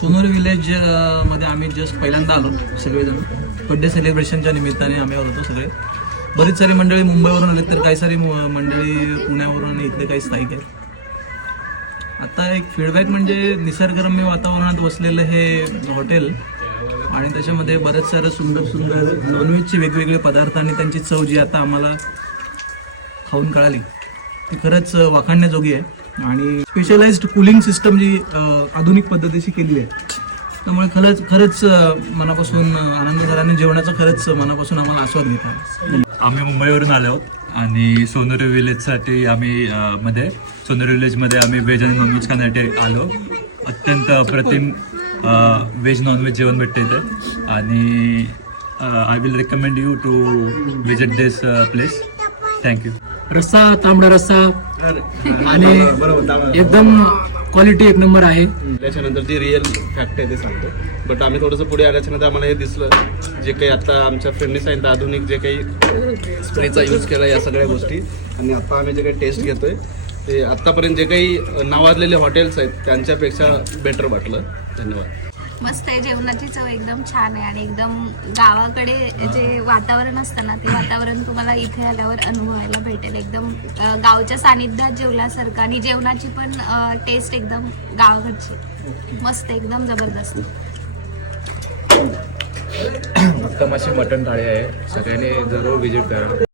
Sonori village मध्ये आम्ही just पहिल्यांदा आलो सगळेजण. बड्डे सेलिब्रेशनच्या निमित्ताने आम्ही आलो होतो सगळे. बरीच सारी मंडळी मुंबईवरून आले, तर काही सारी मंडळी पुण्यावरून आणि इथले काही स्थायिक आहेत. आता एक फीडबॅक म्हणजे निसर्गरम्य वातावरणात वसलेलं हे हॉटेल आणि त्याच्यामध्ये बरेच सारं सुंदर सुंदर नॉनव्हेजचे वेगवेगळे पदार्थ आणि त्यांची चव जी आता आम्हाला खाऊन कळाली ती खरंच वाखाणण्याजोगी आहे. आणि स्पेशलाइज्ड कूलिंग सिस्टम जी आधुनिक पद्धतीची केली आहे, त्यामुळे खरंच मनापासून आनंद झाला आणि जेवणाचा खरंच मनापासून आम्हाला आस्वाद घेतला. आम्ही मुंबईवरून आलो आहोत आणि सोनोरी विलेजसाठी आम्ही सोनोरी विलेजमध्ये आम्ही व्हेज आणि नॉनव्हेज खाण्यासाठी आलो. अत्यंत अप्रतिम व्हेज नॉनव्हेज जेवण भेटते इथे आणि I will recommend you to visit this place. Thank you. रस्सा, तांबडा रस्सा आणि एकदम क्वालिटी एक नंबर आहे. त्याच्यानंतर जी रिअल फॅक्ट आहे ते सांगतो. बट आम्ही थोडंसं पुढे आल्याच्यानंतर आम्हाला हे दिसलं, जे काही आता आमच्या फ्रेंडने सांगितलं आधुनिक जे काही स्प्रेचा यूज केला या सगळ्या गोष्टी, आणि आता आम्ही जे काही टेस्ट घेतोय ते आत्तापर्यंत जे काही नावाजलेले हॉटेल्स आहेत त्यांच्यापेक्षा बेटर वाटलं. धन्यवाद. मस्त आहे. जेवणाची चव एकदम छान आहे आणि एकदम गावाकडे जे वातावरण असतं ना, ते वातावरण तुम्हाला इथे आल्यावर अनुभवायला भेटेल. एकदम गावच्या सानिध्यात जेवल्यासारखं आणि जेवणाची पण टेस्ट एकदम गावाकडची मस्त, एकदम जबरदस्त. उत्तम अशी मटण थाळी आहे, सगळ्यांनी जरूर व्हिजिट करा.